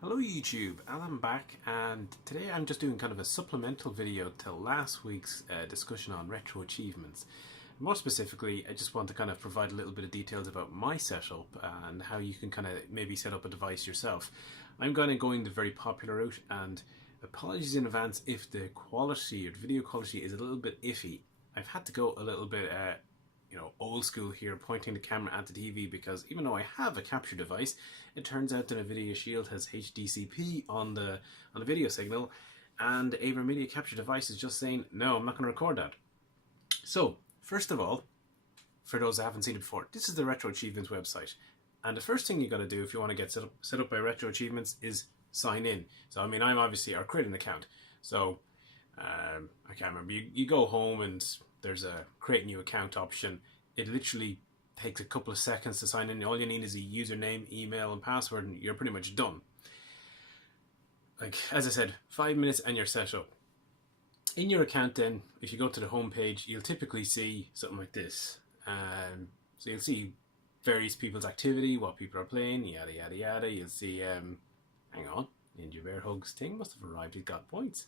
Hello YouTube, Alan back, and today I'm just doing kind of a supplemental video to last week's discussion on retro achievements. More specifically, I just want to kind of provide a little bit of details about my setup and how you can kind of maybe set up a device yourself. I'm going the very popular route, and apologies in advance if the quality or the video quality is a little bit iffy. I've had to go a little bit old school here, pointing the camera at the TV, because even though I have a capture device, it turns out that Nvidia Shield has HDCP on the video signal, and a Nvidia capture device is just saying, no, I'm not going to record that. So, first of all, for those that haven't seen it before, this is the Retro Achievements website. And the first thing you got to do if you want to get set up by Retro Achievements is sign in. So, I mean, I'm obviously, or create an account. So, I can't remember, you go home and there's a create new account option. It literally takes a couple of seconds to sign in. All you need is a username, email, and password, and you're pretty much done. Like, as I said, 5 minutes and you're set up. In your account then, if you go to the home page, you'll typically see something like this. So you'll see various people's activity, what people are playing, yada yada yada. You'll see, hang on, Ninja Bear Hugs thing must have arrived, he's got points.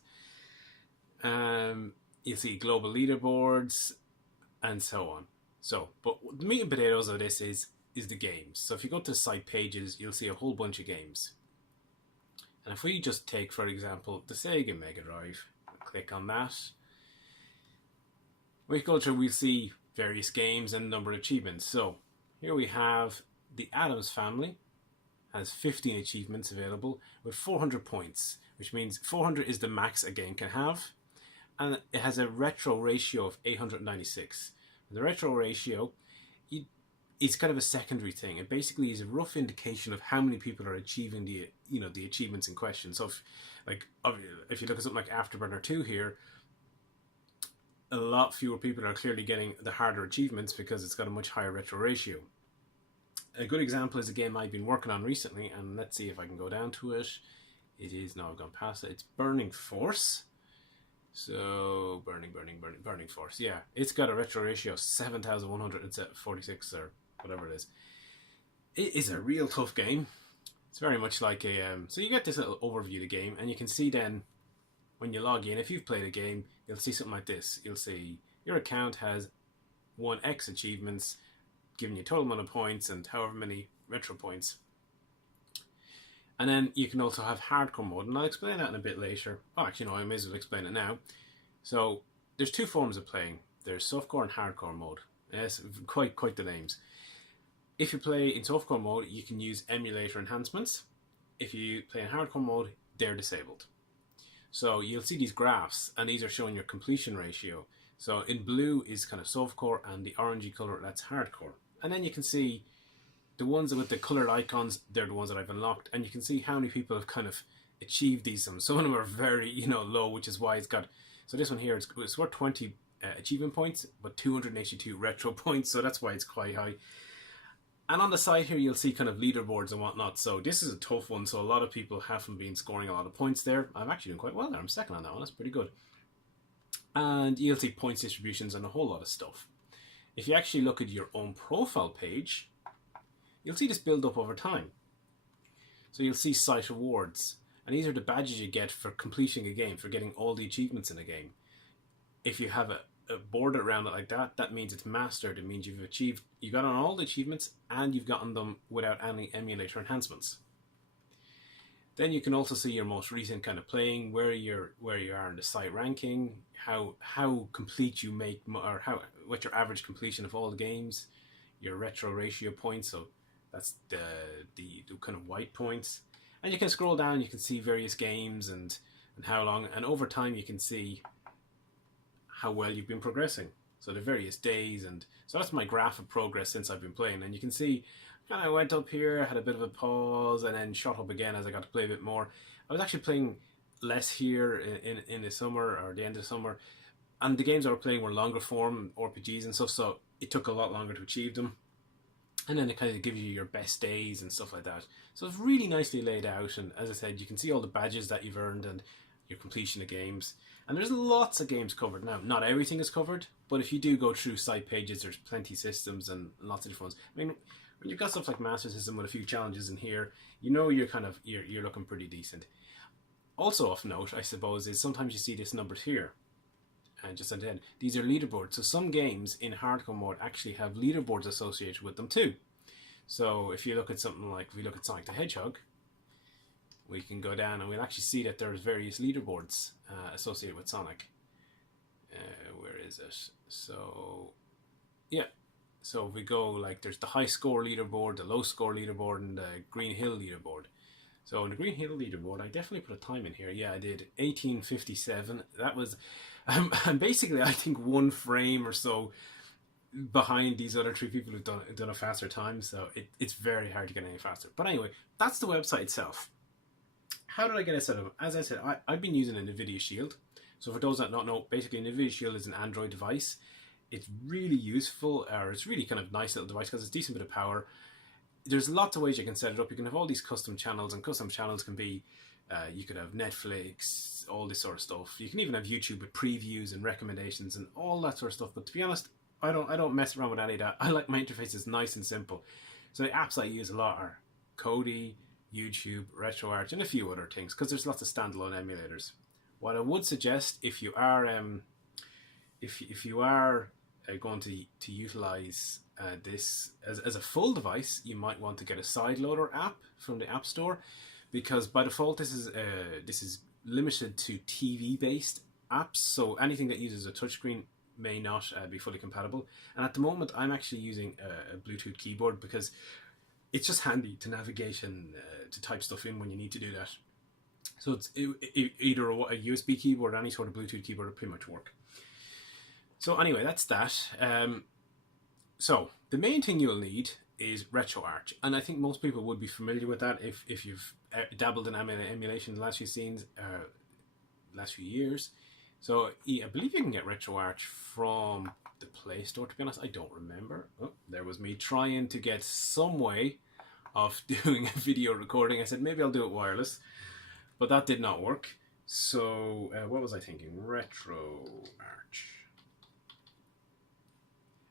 You'll see global leaderboards and so on. So, but the meat and potatoes of this is the games. So if you go to the site pages, you'll see a whole bunch of games. And if we just take, for example, the Sega Mega Drive, click on that. We go through, we'll see various games and number of achievements. So here we have the Addams Family has 15 achievements available with 400 points, which means 400 is the max a game can have. And it has a retro ratio of 896. The retro ratio is kind of a secondary thing. It basically is a rough indication of how many people are achieving the achievements in question. So if you look at something like Afterburner 2 here, a lot fewer people are clearly getting the harder achievements because it's got a much higher retro ratio. A good example is a game I've been working on recently, and let's see if I can go down to it. It is, no, I've gone past it. It's Burning Force. So, Burning Force, yeah. It's got a retro ratio of 7,146 or whatever it is. It is a real tough game. It's very much like a... so you get this little overview of the game, and you can see then, when you log in, if you've played a game, you'll see something like this. You'll see your account has 1x achievements, giving you total amount of points and however many retro points. And then you can also have hardcore mode, and I'll explain that in a bit later. Oh, actually, no, I may as well explain it now. So there's two forms of playing. There's softcore and hardcore mode. Yes, quite the names. If you play in softcore mode, you can use emulator enhancements. If you play in hardcore mode, they're disabled. So you'll see these graphs, and these are showing your completion ratio. So in blue is kind of softcore, and the orangey color, that's hardcore. And then you can see the ones with the colored icons, they're the ones that I've unlocked, and you can see how many people have kind of achieved these. Some of them are very, low, which is why it's got. So this one here, it's worth 20 achievement points, but 282 retro points, so that's why it's quite high. And on the side here, you'll see kind of leaderboards and whatnot. So this is a tough one. So a lot of people haven't been scoring a lot of points there. I'm actually doing quite well there. I'm second on that one. That's pretty good. And you'll see points distributions and a whole lot of stuff. If you actually look at your own profile page, you'll see this build up over time. So you'll see site awards, and these are the badges you get for completing a game, for getting all the achievements in a game. If you have a border around it like that, that means it's mastered. It means you've gotten all the achievements and you've gotten them without any emulator enhancements. Then you can also see your most recent kind of playing, where you are in the site ranking, how complete you make, or what your average completion of all the games, your retro ratio points. So that's the kind of white points. And you can scroll down, you can see various games and how long, and over time you can see how well you've been progressing. So the various days, and so that's my graph of progress since I've been playing. And you can see kind of went up here, had a bit of a pause, and then shot up again as I got to play a bit more. I was actually playing less here in the summer, or the end of the summer, and the games I was playing were longer form RPGs and stuff, so it took a lot longer to achieve them. And then it kind of gives you your best days and stuff like that. So it's really nicely laid out, and as I said, you can see all the badges that you've earned and your completion of games. And there's lots of games covered. Now, not everything is covered, but if you do go through site pages, there's plenty of systems and lots of different ones. I mean, when you've got stuff like Master System with a few challenges in here, you know you're looking pretty decent. Also of note, I suppose, is sometimes you see this numbered here, and just at the end, these are leaderboards. So some games in hardcore mode actually have leaderboards associated with them too. So if you look at something like, if we look at Sonic the Hedgehog, we can go down and we'll actually see that there's various leaderboards associated with Sonic. Where is it? So, yeah. So if we go, like, there's the high score leaderboard, the low score leaderboard, and the Green Hill leaderboard. So in the Green Hill leaderboard, I definitely put a time in here. Yeah, I did 18:57. That was, and basically, I think one frame or so behind these other three people who've done a faster time. So it's very hard to get any faster. But anyway, that's the website itself. How did I get it set up? As I said, I've been using a Nvidia Shield. So for those that don't know, basically Nvidia Shield is an Android device. It's really useful, or it's really kind of nice little device because it's a decent bit of power. There's lots of ways you can set it up. You can have all these custom channels, and custom channels can be, you could have Netflix, all this sort of stuff. You can even have YouTube with previews and recommendations and all that sort of stuff. But to be honest, I don't mess around with any of that. I like my interfaces nice and simple. So the apps I use a lot are Kodi, YouTube, RetroArch, and a few other things, because there's lots of standalone emulators. What I would suggest, if you are going to utilize this as a full device, you might want to get a sideloader app from the App Store, because by default this is limited to TV based apps. So anything that uses a touchscreen may not be fully compatible. And at the moment, I'm actually using a Bluetooth keyboard because it's just handy to navigate and to type stuff in when you need to do that. So it's either a USB keyboard or any sort of Bluetooth keyboard will pretty much work. So anyway, that's that. So the main thing you'll need is RetroArch, and I think most people would be familiar with that if you've dabbled in emulation the last few years. So I believe you can get RetroArch from the Play Store. To be honest, I don't remember. Oh, there was me trying to get some way of doing a video recording. I said maybe I'll do it wireless, but that did not work. So what was I thinking? RetroArch.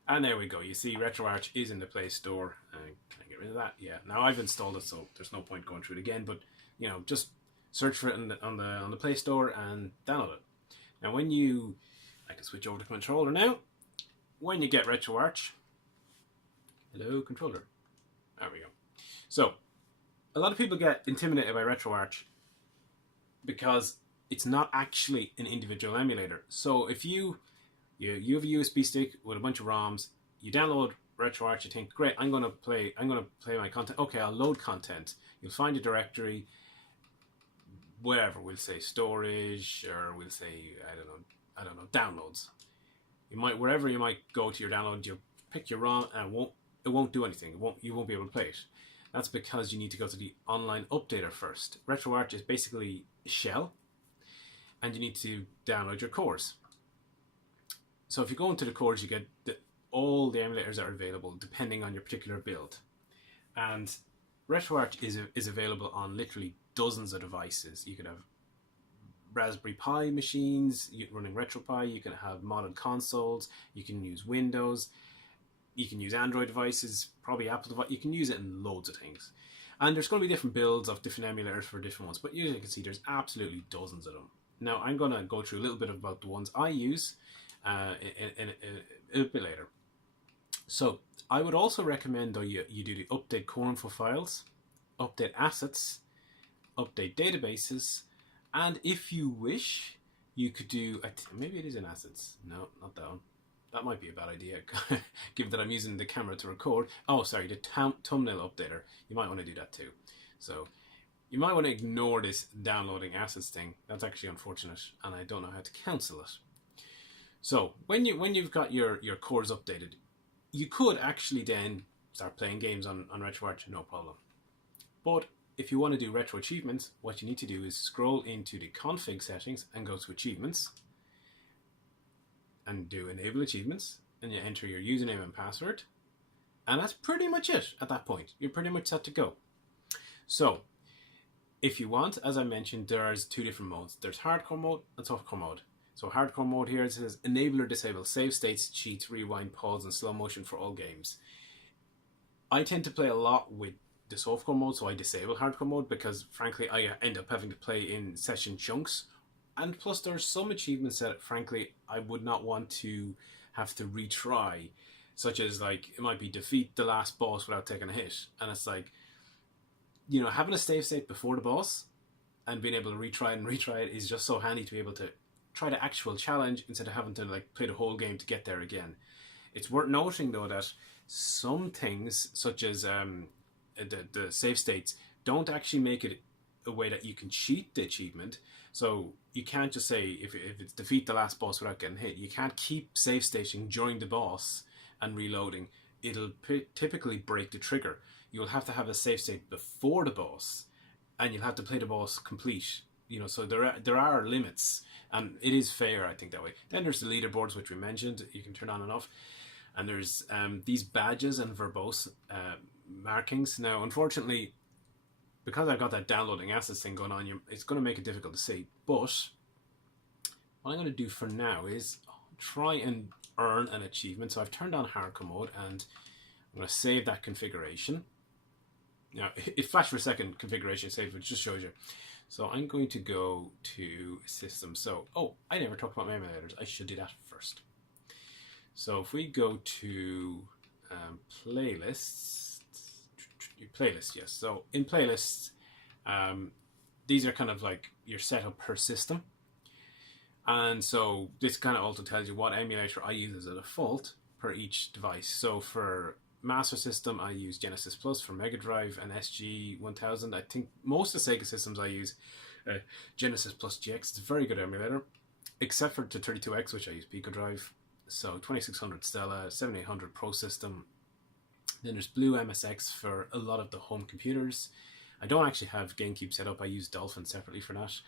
And there we go. You see RetroArch is in the Play Store. Can I get rid of that? Yeah. Now I've installed it, so there's no point going through it again. But just search for it on the Play Store and download it. Now I can switch over to controller now. When you get RetroArch, hello controller. There we go. So a lot of people get intimidated by RetroArch because it's not actually an individual emulator. So if you have a USB stick with a bunch of ROMs, you download RetroArch, you think, great, I'm gonna play my content. Okay, I'll load content. You'll find a directory, wherever, we'll say storage, or we'll say, I don't know, downloads. Wherever you might go to your download, you pick your ROM and it won't do anything. You won't be able to play it. That's because you need to go to the online updater first. RetroArch is basically a shell, and you need to download your cores. So if you go into the cores, you get all the emulators that are available depending on your particular build. And RetroArch is available on literally dozens of devices. You can have Raspberry Pi machines running RetroPie. You can have modded consoles. You can use Windows. You can use Android devices, probably Apple devices. You can use it in loads of things. And there's going to be different builds of different emulators for different ones. But as you can see, there's absolutely dozens of them. Now, I'm going to go through a little bit about the ones I use in a bit later. So I would also recommend, though, you do the update core info files, update assets, update databases, and if you wish, you could do, maybe it is in assets. No, not that one. That might be a bad idea, given that I'm using the camera to record. Oh, sorry, the thumbnail updater. You might want to do that too. So you might want to ignore this downloading assets thing. That's actually unfortunate, and I don't know how to cancel it. So when you've got your cores updated, you could actually then start playing games on RetroArch, no problem. But if you want to do retro achievements, what you need to do is scroll into the config settings and go to achievements and do enable achievements, and you enter your username and password, and that's pretty much it at that point. You're pretty much set to go. So if you want, as I mentioned, there's two different modes. There's hardcore mode and softcore mode. So hardcore mode here, it says enable or disable save states, cheats, rewind, pause, and slow motion for all games. I tend to play a lot with the softcore mode, so I disable hardcore mode because, frankly, I end up having to play in session chunks. And plus, there's some achievements that, frankly, I would not want to have to retry, such as, like, it might be defeat the last boss without taking a hit. And it's like, you know, having a save state before the boss and being able to retry and retry it is just so handy to be able to try the actual challenge instead of having to, like, play the whole game to get there again. It's worth noting, though, that some things, such as the save states, don't actually make it a way that you can cheat the achievement. So you can't just say, if it's defeat the last boss without getting hit, you can't keep save stating during the boss and reloading. It'll typically break the trigger. You'll have to have a save state before the boss, and you'll have to play the boss complete. You know, so there are limits, and it is fair, I think, that way. Then there's the leaderboards, which we mentioned, you can turn on and off. And there's these badges and verbose markings. Now, unfortunately, because I've got that downloading assets thing going on, it's going to make it difficult to see. But what I'm going to do for now is try and earn an achievement. So I've turned on hardcore mode, and I'm going to save that configuration. Now, it flashed for a second, configuration save, which just shows you. So I'm going to go to system. So, I never talked about my emulators. I should do that first. So if we go to playlists, yes. So in playlists, these are kind of like your setup per system. And so this kind of also tells you what emulator I use as a default per each device. So for Master System, I use Genesis Plus. For Mega Drive and SG-1000, I think most of the Sega systems I use Genesis Plus GX. It's a very good emulator, except for the 32X, which I use Pico Drive. So 2600 Stella, 7800 Pro System. Then there's Blue MSX for a lot of the home computers. I don't actually have GameCube set up. I use Dolphin separately for that.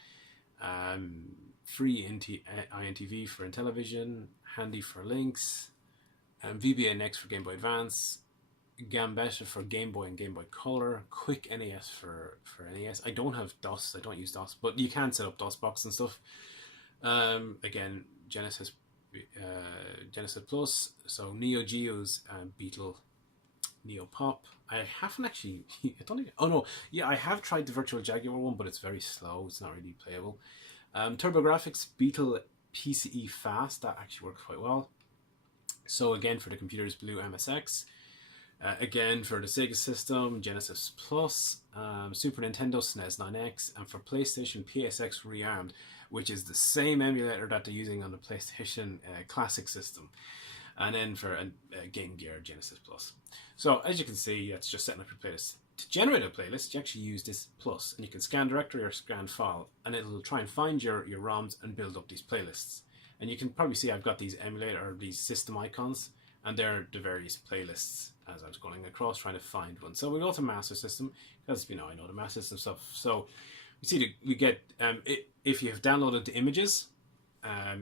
Free INTV for Intellivision, Handy for Lynx, VBA Next for Game Boy Advance, Gambetta for Game Boy and Game Boy Color, Quick NES for NES. I don't have DOS, I don't use DOS, but you can set up DOSBox and stuff. Again, Genesis Plus, so Neo Geo's Beetle, Neo Pop. I haven't actually, I have tried the Virtual Jaguar one, but it's very slow, it's not really playable. TurboGrafx Beetle PCE Fast, that actually works quite well. So again, for the computers, Blue MSX. Again, for the Sega system, Genesis Plus, Super Nintendo, SNES 9X, and for PlayStation, PSX Rearmed, which is the same emulator that they're using on the PlayStation Classic system. And then for Game Gear, Genesis Plus. So as you can see, it's just setting up your playlist. To generate a playlist, you actually use this plus, and you can scan directory or scan file, and it'll try and find your ROMs and build up these playlists. And you can probably see I've got these emulator or these system icons, and they're the various playlists as I was going across trying to find one. So we go to Master System, because I know the Master System stuff. So we see we get if you have downloaded the images,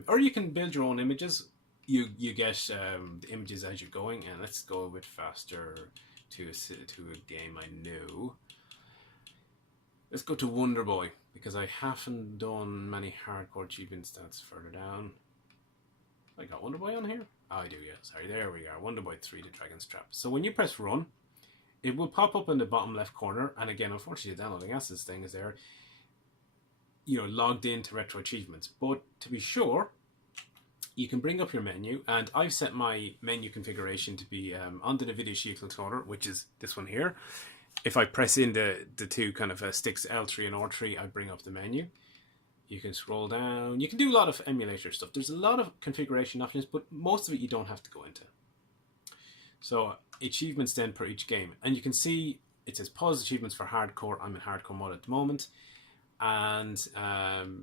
or you can build your own images. You get the images as you're going, and let's go a bit faster to a game I know. Let's go to Wonder Boy, because I haven't done many hardcore achievements. That's further down. I got Wonder Boy on here? Oh, I do, yeah. Sorry, there we are. Wonder Boy 3, The Dragon's Trap. So when you press run, it will pop up in the bottom left corner. And again, unfortunately, the downloading assets thing is there. Logged into Retro Achievements. But to be sure, you can bring up your menu. And I've set my menu configuration to be on the Nvidia Shield controller, which is this one here. If I press in the two kind of sticks, L3 and R3, I bring up the menu. You can scroll down. You can do a lot of emulator stuff. There's a lot of configuration options, but most of it you don't have to go into. So achievements then per each game. And you can see it says pause achievements for hardcore. I'm in hardcore mode at the moment. And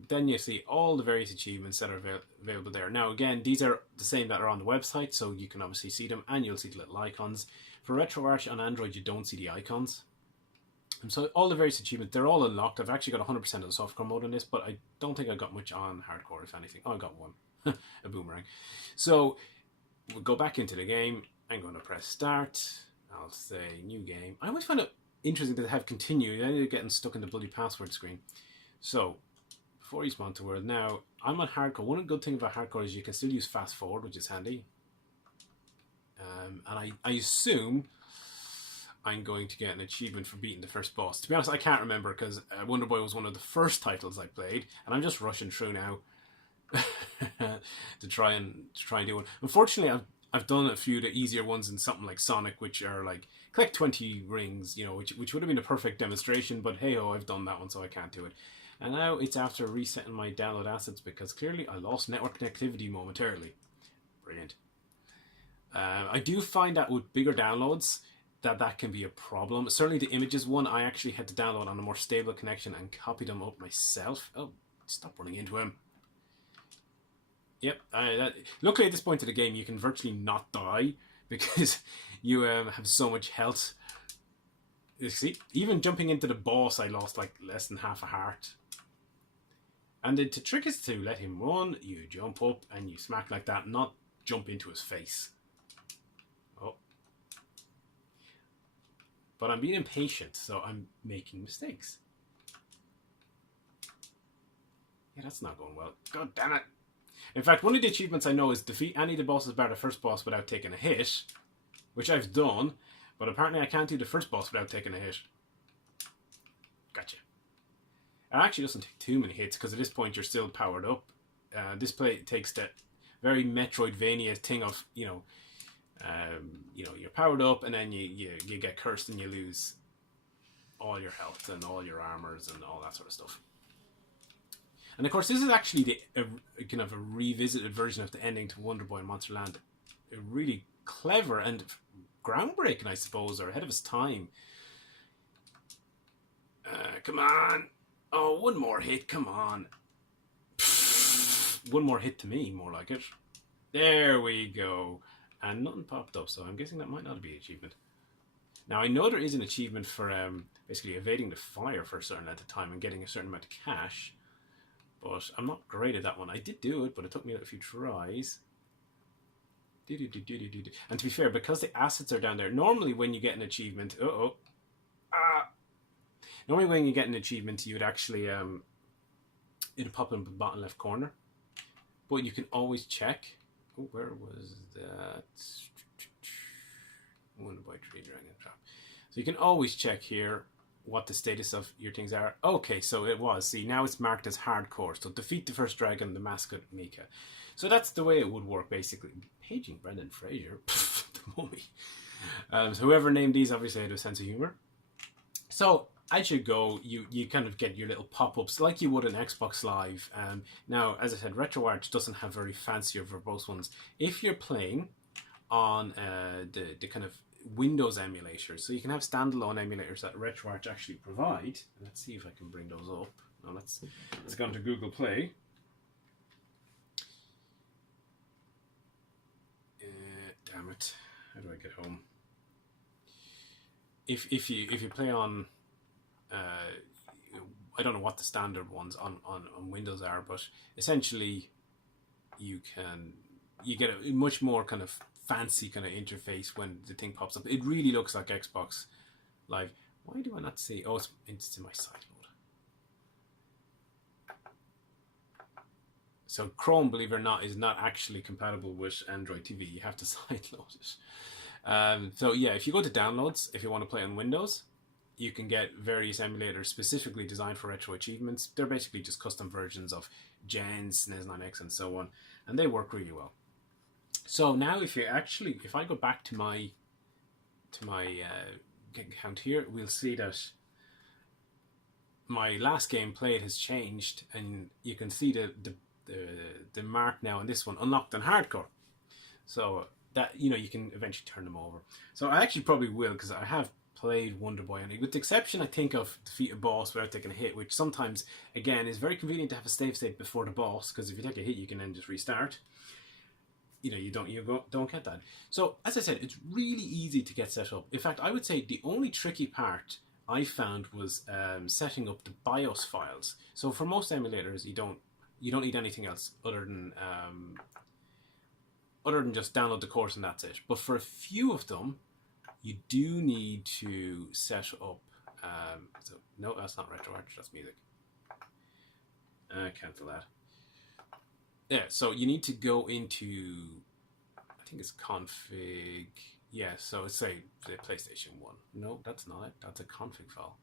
then you see all the various achievements that are available there. Now again, these are the same that are on the website, so you can obviously see them, and you'll see the little icons. For RetroArch on Android, you don't see the icons. And so all the various achievements, they're all unlocked. I've actually got 100% of the softcore mode on this, but I don't think I got much on hardcore, if anything. Oh, I got one. A boomerang. So we'll go back into the game. I'm going to press start. I'll say new game. I always find it interesting to have continue. I ended up getting stuck in the bloody password screen. So before you spawn to world, now I'm on hardcore. One good thing about hardcore is you can still use fast forward, which is handy. And I assume I'm going to get an achievement for beating the first boss. To be honest, I can't remember because Wonder Boy was one of the first titles I played, and I'm just rushing through now to try and do it. Unfortunately, I've done a few of the easier ones in something like Sonic, which are like collect 20 rings, which would have been a perfect demonstration, but hey ho, I've done that one, so I can't do it. And now it's after resetting my download assets because clearly I lost network connectivity momentarily. Brilliant. I do find that with bigger downloads that can be a problem. Certainly the images one, I actually had to download on a more stable connection and copy them up myself. Oh, stop running into him. Yep. Luckily at this point of the game you can virtually not die because you have so much health. You see, even jumping into the boss I lost like less than half a heart. And the trick is to let him run, you jump up and you smack like that, not jump into his face. Oh. But I'm being impatient, so I'm making mistakes. Yeah, that's not going well. God damn it. In fact, one of the achievements I know is defeat any of the bosses bar the first boss without taking a hit, which I've done, but apparently I can't do the first boss without taking a hit. Gotcha. It actually doesn't take too many hits because at this point you're still powered up. This play takes that very Metroidvania thing of you're powered up and then you get cursed and you lose all your health and all your armors and all that sort of stuff. And of course, this is actually kind of a revisited version of the ending to Wonder Boy and Monsterland. Really clever and groundbreaking, I suppose, or ahead of its time. Come on. Oh, one more hit. Come on. One more hit to me, more like it. There we go. And nothing popped up, so I'm guessing that might not be an achievement. Now, I know there is an achievement for basically evading the fire for a certain length of time and getting a certain amount of cash. But I'm not great at that one. I did do it, but it took me a few tries. And to be fair, because the assets are down there, normally when you get an achievement... Normally when you get an achievement, you would actually... it'll pop in the bottom left corner. But you can always check... Oh, where was that? Wonder Boy Tree Dragon Trap. So you can always check here what the status of your things are. Okay, so it was. See, now it's marked as hardcore. So defeat the first dragon, the mascot Mika. So that's the way it would work, basically. Paging Brendan Fraser. The mummy. So whoever named these obviously had a sense of humor. So as you go, you kind of get your little pop-ups like you would in Xbox Live. Now, as I said, RetroArch doesn't have very fancy or verbose ones. If you're playing on the kind of Windows emulators, so you can have standalone emulators that RetroArch actually provide. Let's see if I can bring those up. Now let's go into Google Play. Damn it! How do I get home? If you play on, I don't know what the standard ones on Windows are, but essentially you get a much more kind of fancy kind of interface when the thing pops up. It really looks like Xbox Live. Why do I not see? Oh, it's in my side load. So Chrome, believe it or not, is not actually compatible with Android TV. You have to side load it. So yeah, if you go to downloads, if you want to play on Windows, you can get various emulators specifically designed for retro achievements. They're basically just custom versions of Gen, SNES 9X, and so on, and they work really well. So now if I go back to my account here, we'll see that my last game played has changed, and you can see the mark now on this one, unlocked on hardcore. So that, you can eventually turn them over. So I actually probably will, because I have played Wonder Boy, and with the exception, I think, of defeat a boss without taking a hit, which sometimes, again, is very convenient to have a save state before the boss, because if you take a hit, you can then just restart. You don't get that. So, as I said, it's really easy to get set up. In fact, I would say the only tricky part I found was setting up the BIOS files. So, for most emulators, you don't need anything else other than just download the course and that's it. But for a few of them, you do need to set up. So no, that's not RetroArch. That's music. Cancel that. Yeah, so you need to go into, I think it's config. Yeah, so it's say the PlayStation 1. No, that's not it. That's a config file.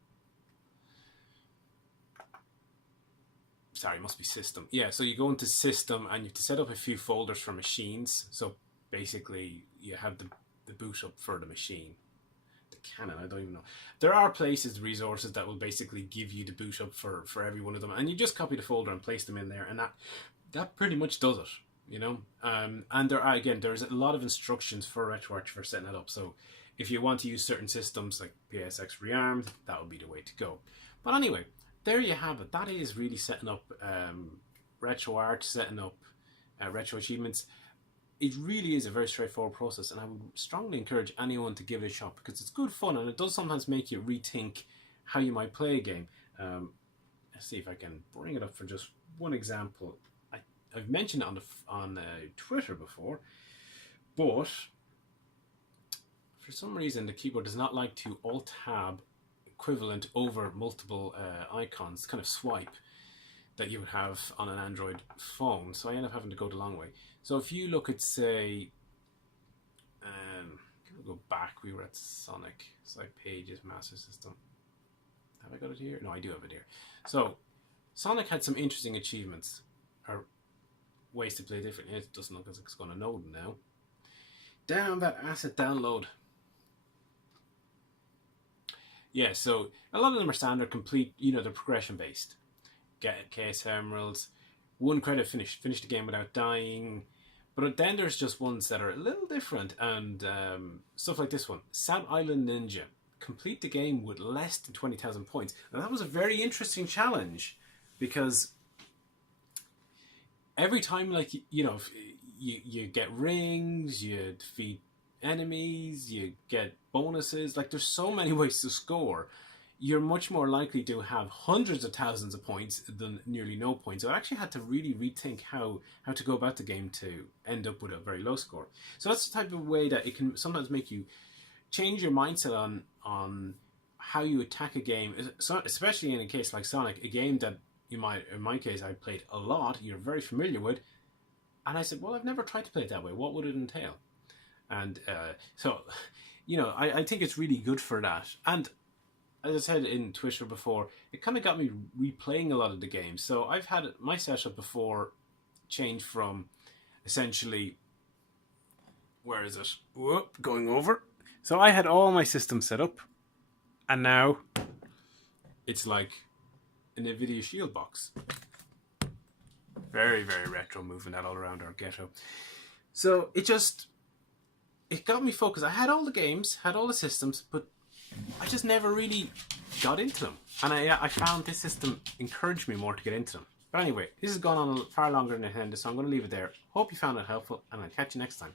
Sorry, it must be system. Yeah, so you go into system and you have to set up a few folders for machines. So basically you have the boot up for the machine. The Canon, I don't even know. There are places, resources that will basically give you the boot up for every one of them. And you just copy the folder and place them in there. And that pretty much does it, you know. And there are, again, there's a lot of instructions for RetroArch for setting it up. So if you want to use certain systems like PSX Rearmed, that would be the way to go. But anyway, there you have it. That is really setting up RetroArch, setting up retro achievements. It really is a very straightforward process, and I would strongly encourage anyone to give it a shot because it's good fun and it does sometimes make you rethink how you might play a game. Let's see if I can bring it up for just one example. I've mentioned it on Twitter before, but for some reason the keyboard does not like to Alt-Tab equivalent over multiple icons, kind of swipe that you would have on an Android phone. So I end up having to go the long way. So if you look at, say, we'll go back. We were at Sonic, Site Pages, Master System. Have I got it here? No, I do have it here. So Sonic had some interesting achievements, or ways to play differently. It doesn't look as if it's going to load now. Damn that asset download. Yeah, so a lot of them are standard, complete, you know, they're progression based. Get case emeralds, 1 credit finish the game without dying. But then there's just ones that are a little different, and stuff like this one, Sad Island Ninja. Complete the game with less than 20,000 points. Now that was a very interesting challenge because every time, like, you know, you get rings, you defeat enemies, you get bonuses, like there's so many ways to score. You're much more likely to have hundreds of thousands of points than nearly no points. So I actually had to really rethink how to go about the game to end up with a very low score. So that's the type of way that it can sometimes make you change your mindset on how you attack a game, especially in a case like Sonic, a game that in my case I played a lot, you're very familiar with. And I said, well, I've never tried to play it that way. What would it entail? And so, you know, I think it's really good for that. And as I said in Twitter before, it kind of got me replaying a lot of the games. So I've had my setup before change from essentially, where is it? Whoop, going over. So I had all my systems set up, and now it's like an Nvidia Shield box. Very, very retro, moving that all around our ghetto. So it got me focused. I had all the games, had all the systems, but I just never really got into them. And I found this system encouraged me more to get into them. But anyway, this has gone on far longer than intended, so I'm going to leave it there. Hope you found it helpful, and I'll catch you next time.